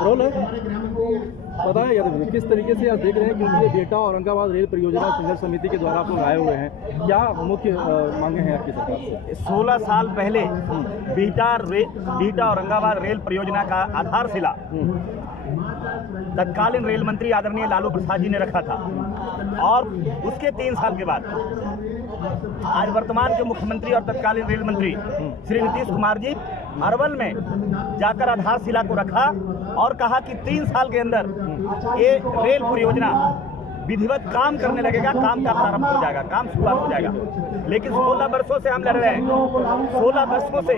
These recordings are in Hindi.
रोल है। बताएं यार किस तरीके से आप देख रहे हैं, क्योंकि ये बिहटा औरंगाबाद रेल परियोजना संघर्ष समिति के द्वारा आप लोग आए हुए हैं, क्या मुख्य मांगे हैं आपकी सरकार से? 16 साल पहले बिहटा औरंगाबाद रेल परियोजना का आधारशिला तत्कालीन रेल मंत्री आदरणीय लालू प्रसाद जी ने रखा था, और उसके 3 साल के बाद आज वर्तमान के मुख्यमंत्री और तत्कालीन रेल मंत्री श्री नीतीश कुमार जी अरवल में जाकर आधारशिला को रखा और कहा कि 3 साल के अंदर ये रेल परियोजना विधिवत काम करने लगेगा, काम का प्रारंभ हो जाएगा, काम शुरुआत हो जाएगा। लेकिन 16 वर्षों से हम लड़ रहे हैं, 16 वर्षों से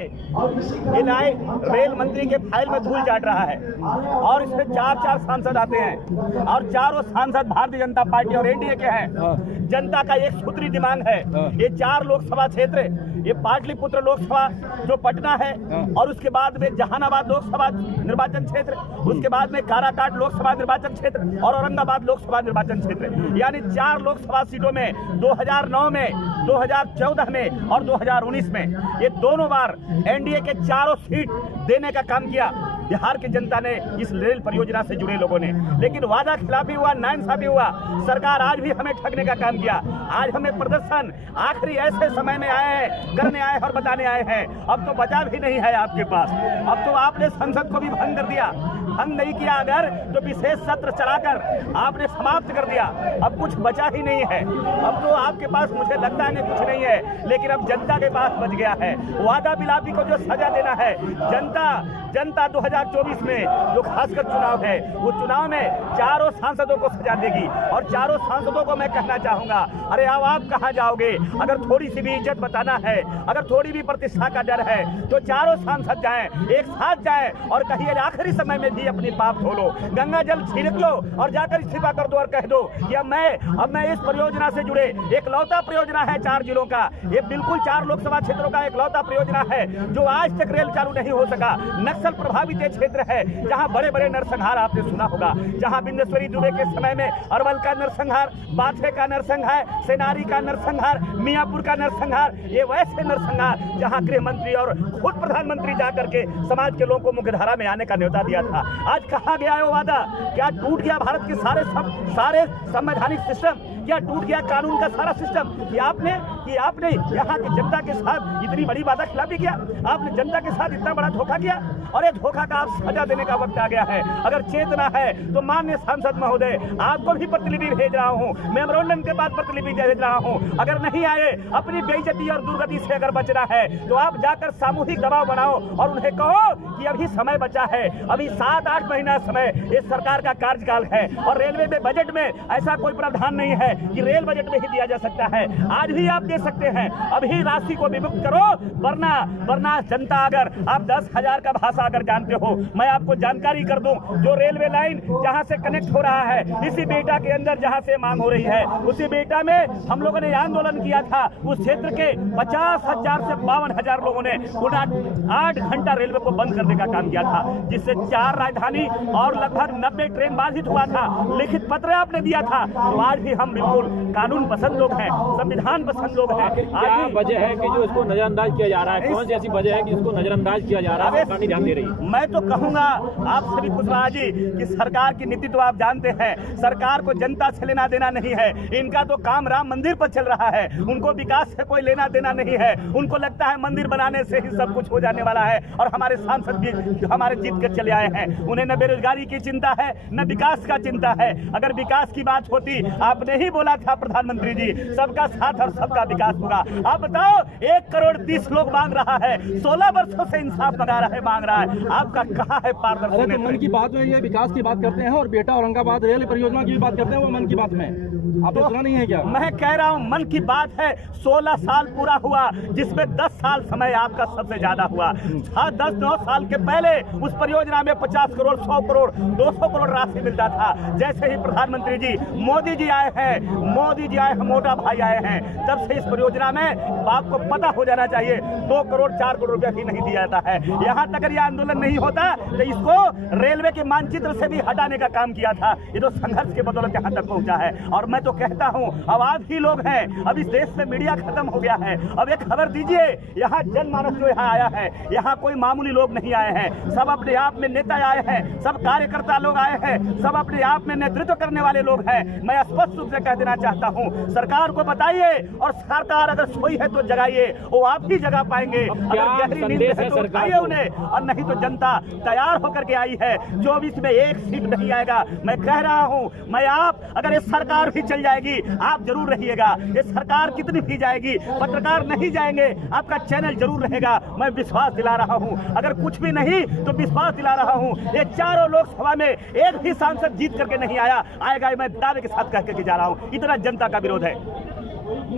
ये लाए रेल मंत्री के फाइल में धूल चाट रहा है, और इसमें 4 सांसद आते हैं, और चारों सांसद भारतीय जनता पार्टी और एनडीए के हैं। जनता का एक सूत्री डिमांड है, ये 4 लोकसभा क्षेत्र, ये पाटलिपुत्र लोकसभा जो पटना है, और उसके बाद में जहानाबाद लोकसभा निर्वाचन क्षेत्र, उसके बाद में काराकाट लोकसभा निर्वाचन क्षेत्र और औरंगाबाद लोकसभा निर्वाचन क्षेत्र, यानी 4 लोकसभा सीटों में 2009 में, 2014 में और 2019 में ये दोनों बार एनडीए के 4 सीट देने का काम किया बिहार की जनता ने, इस रेल परियोजना से जुड़े लोगों ने। लेकिन वादा खिलाफी हुआ, नाइंसाफी हुआ, सरकार आज भी हमें ठगने का काम किया। आज हमें प्रदर्शन आखिरी ऐसे समय में आए हैं, करने आए और बताने आए हैं, अब तो बचा भी नहीं है आपके पास। अब तो आपने संसद को भी भंग कर दिया, भंग नहीं किया अगर तो विशेष सत्र चलाकर आपने समाप्त कर दिया, अब कुछ बचा ही नहीं है। अब तो आपके पास मुझे लगता है कुछ नहीं है, लेकिन अब जनता के पास बच गया है। वादा बिलापी को जो सजा देना है, जनता 2024 में जो खासकर चुनाव है, वो चुनाव में 4 सांसदों को सजा देगी, और 4 सांसदों को मैं कहना चाहूंगा, अरे अब आप कहां जाओगे? अगर थोड़ी सी भी इज्जत बताना है, अगर थोड़ी भी प्रतिष्ठा का डर है, तो 4 सांसद जाएं, एक साथ जाएं और कहिए आखिरी समय में भी अपनी पाप धो लो, गंगा जल छिड़क लो और जाकर इस्तीफा कर दो और कह दो कि अब मैं इस परियोजना से जुड़े, एकलौता परियोजना है 4 जिलों का, ये बिल्कुल 4 लोकसभा क्षेत्रों का एकलौता परियोजना है जो आज तक रेल चालू नहीं हो सका। नक्सल प्रभावित क्षेत्र है, जहां बड़े बड़े नरसंहार आपने सुना होगा, जहां बिंदेश्वरी दुबे के समय में अरवल का नरसंहार, बाथे का नरसंहार, सेनारी का नरसंहार, मियापुर का नरसंहार, ये वैसे नरसंहार जहां गृह मंत्री और खुद प्रधानमंत्री जाकर के समाज के लोगों को मुख्यधारा में आने का न्योता दिया था। आज कहां गया है वो वादा? क्या टूट गया भारत के सारे संवैधानिक सिस्टम? क्या टूट गया कानून का सारा सिस्टम? कि आपने यहाँ की जनता के साथ इतनी बड़ी वादा खिलाफी किया, आपने जनता के साथ इतना बड़ा धोखा किया, और ये धोखा का आप सजा देने का वक्त आ गया है। अगर चेतना है तो माननीय सांसद महोदय, आपको भी प्रतिलिपि भेज रहा हूँ, मेमोरेंडम के बाद प्रतिलिपि भेज रहा हूँ। अगर नहीं आए, अपनी बेइज्जती और दुर्गति से अगर बचना है तो आप जाकर सामूहिक दबाव बनाओ और उन्हें कहो कि अभी समय बचा है, अभी 7-8 महीना समय इस सरकार का कार्यकाल है, और रेलवे में बजट में ऐसा कोई प्रावधान नहीं है कि रेल बजट में ही दिया जा सकता है। आज भी आप दे सकते हैं, अभी राशि को विमुक्त करो, वरना जनता, अगर आप 10,000 का भाषा अगर जानते हो, मैं आपको जानकारी कर दूं, जो रेलवे लाइन जहां से कनेक्ट हो रहा है, इसी बिहटा के अंदर जहां से मांग हो रही है, उसी बिहटा में हम लोगों ने आंदोलन किया था। उस क्षेत्र के 50,000 से 52,000 लोगों ने 8 घंटा रेलवे को बंद करने का काम किया था, जिससे 4 राजधानी और लगभग 90 ट्रेन बाधित हुआ था। लिखित पत्र आपने दिया था। तो आज भी हम बिल्कुल कानून पसंद लोग हैं, संविधान पसंद लोग हैं। क्या वजह है कि जो इसको नजरअंदाज किया जा रहा है? कौन सी ऐसी वजह है कि इसको नजरअंदाज किया जा रहा है, सरकार नहीं ध्यान दे रही? मैं तो कहूंगा आप सभी कुशवाहा जी कि सरकार की नीति तो आप जानते हैं, सरकार को जनता से लेना देना नहीं है। इनका तो काम राम मंदिर पर चल रहा है, उनको विकास से कोई लेना देना नहीं है। उनको लगता है मंदिर बनाने से ही सब कुछ हो जाने वाला है, और हमारे सांसद भी हमारे जीत कर चले आए हैं। उन्हें न बेरोजगारी की चिंता है, न विकास का चिंता है। अगर विकास की बात होती, आपने ही बोला था प्रधानमंत्री जी, सबका साथ और सबका विकास होगा। आप बताओ, 1 करोड़ 30 लोग मांग रहा है, 16 वर्षों से इंसाफ मांग रहा है, आपका कहाँ है पारदर्शी? तो मन की बात में ये विकास की बात करते हैं और बिहटा औरंगाबाद रेल परियोजना की भी बात करते हैं, वो मन की बात में आपने सुना नहीं है क्या? मैं कह रहा हूँ मन की बात है। 16 साल पूरा हुआ, जिसमें 10 साल समय आपका सबसे ज्यादा हुआ। 10-9 साल के पहले उस परियोजना में 50 करोड़, 100 करोड़, 200 करोड़ राशि मिलता था। जैसे ही प्रधानमंत्री जी मोदी जी आए हैं, मोटा भाई आए हैं, तब से इस परियोजना में आपको पता हो जाना चाहिए 2 करोड़ 4 करोड़ रुपया भी नहीं दिया जाता है। यहाँ तक अगर यह आंदोलन नहीं होता तो इसको रेलवे के मानचित्र से भी हटाने का काम किया था। ये तो संघर्ष के बदौलत यहाँ तक पहुँचा है। और मैं तो कहता हूँ अब आप ही लोग हैं, अब इस देश में मीडिया खत्म हो गया है। अब एक खबर दीजिए, यहाँ जनमानस जो यहाँ आया है, यहाँ कोई मामूली लोग नहीं आए हैं, सब अपने आप में नेता आए हैं, सब कार्यकर्ता लोग आए हैं, सब अपने आप में नेतृत्व करने वाले लोग हैं। मैं स्पष्ट रूप से कह देना चाहता हूँ, सरकार को बताइए और सरकार अगर सोई है तो जगाइए, वो आप ही जगा पाएंगे। अगर गहरी नींद है तो उठाइए उन्हें, और नहीं तो जनता तैयार होकर के आई है। 24 में 1 सीट नहीं आएगा। मैं कह रहा हूँ, मैं आप अगर ये सरकार भी चल जाएगी आप जरूर रहिएगा। ये सरकार कितनी भी जाएगी, पत्रकार नहीं जाएंगे, आपका चैनल जरूर रहेगा। मैं विश्वास दिला रहा हूँ, अगर कुछ भी नहीं तो विश्वास दिला रहा हूँ, ये चारों लोकसभा में एक भी सांसद जीत करके नहीं आएगा। मैं दावे के साथ कह करके जा रहा हूँ, इतना जनता का विरोध है।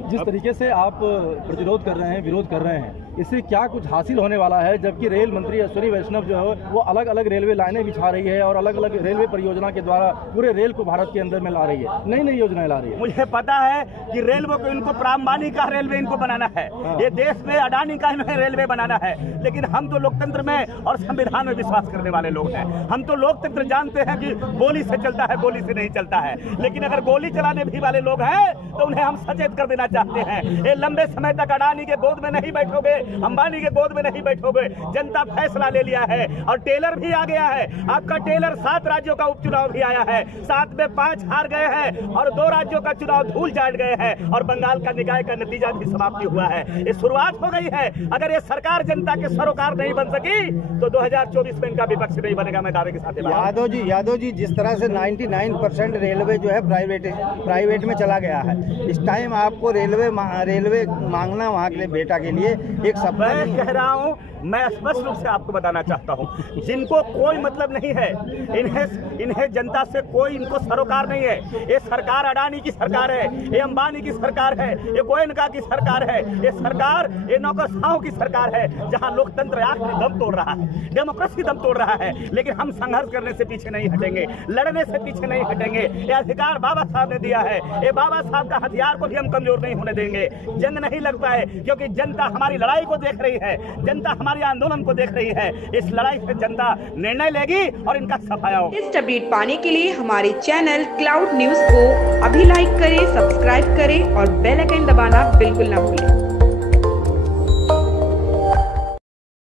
जिस तरीके से आप प्रतिरोध कर रहे हैं, विरोध कर रहे हैं, इससे क्या कुछ हासिल होने वाला है? जबकि रेल मंत्री अश्विनी वैष्णव जो है वो अलग अलग रेलवे लाइनें बिछा रही है और अलग अलग रेलवे परियोजना के द्वारा पूरे रेल को भारत के अंदर में ला रही है, नई नई योजनाएं ला रही है। मुझे पता है कि रेलवे को इनको प्रामाणी का रेलवे इनको बनाना है, ये देश में अडानी का इन्हें रेलवे बनाना है। लेकिन हम तो लोकतंत्र में और संविधान में विश्वास करने वाले लोग हैं। हम तो लोकतंत्र जानते हैं कि गोली से चलता है, गोली से नहीं चलता है। लेकिन अगर गोली चलाने भी वाले लोग हैं तो उन्हें हम सचेत कर देना चाहते हैं। ये लंबे समय तक अडानी के गोद में नहीं बैठोगे, अंबानी के गोद में नहीं बैठोगे। जनता फैसला ले लिया है और टेलर भी आ गया है। आपका टेलर 7 राज्यों का उपचुनाव भी आया है, 7 में 5 हार गए हैं और 2 राज्यों का चुनाव धूल चाट गए हैं और बंगाल का निकाय का नतीजा भी समाप्ति हुआ है। ये शुरुआत हो गई है। अगर ये सरकार जनता के सरोकार नहीं बन सकी तो 2024 में इनका विपक्ष नहीं बनेगा। मैं दावे के साथ यादव जी जिस तरह से 99% रेलवे जो है प्राइवेट में चला गया है, इस टाइम आपको रेलवे मांगना वहाँ के लिए बेटा के लिए एक सपना कह रहा हूँ। मैं स्पष्ट रूप से आपको बताना चाहता हूँ, जिनको कोई मतलब नहीं है, इन्हें जनता से कोई इनको सरोकार नहीं है। ये सरकार अडानी की सरकार है, ये अंबानी की सरकार है, ये गोयनका की सरकार है, ये सरकार ये नौकरशाहों की सरकार है, जहाँ लोकतंत्र आखिर दम तोड़ रहा है, डेमोक्रेसी दम तोड़ रहा है। लेकिन हम संघर्ष करने से पीछे नहीं हटेंगे, लड़ने से पीछे नहीं हटेंगे। ये अधिकार बाबा साहब ने दिया है, ये बाबा साहब का हथियार को भी हम कमजोर नहीं होने देंगे। जंग नहीं लग पाए, क्योंकि जनता हमारी लड़ाई को देख रही है, जनता हमारी आंदोलन को देख रही है। इस लड़ाई से जनता निर्णय लेगी और इनका सफाया होगा। इस अपडेट पाने के लिए हमारे चैनल क्लाउड न्यूज को अभी लाइक करें, सब्सक्राइब करें और बेल आइकन दबाना बिल्कुल ना भूलें।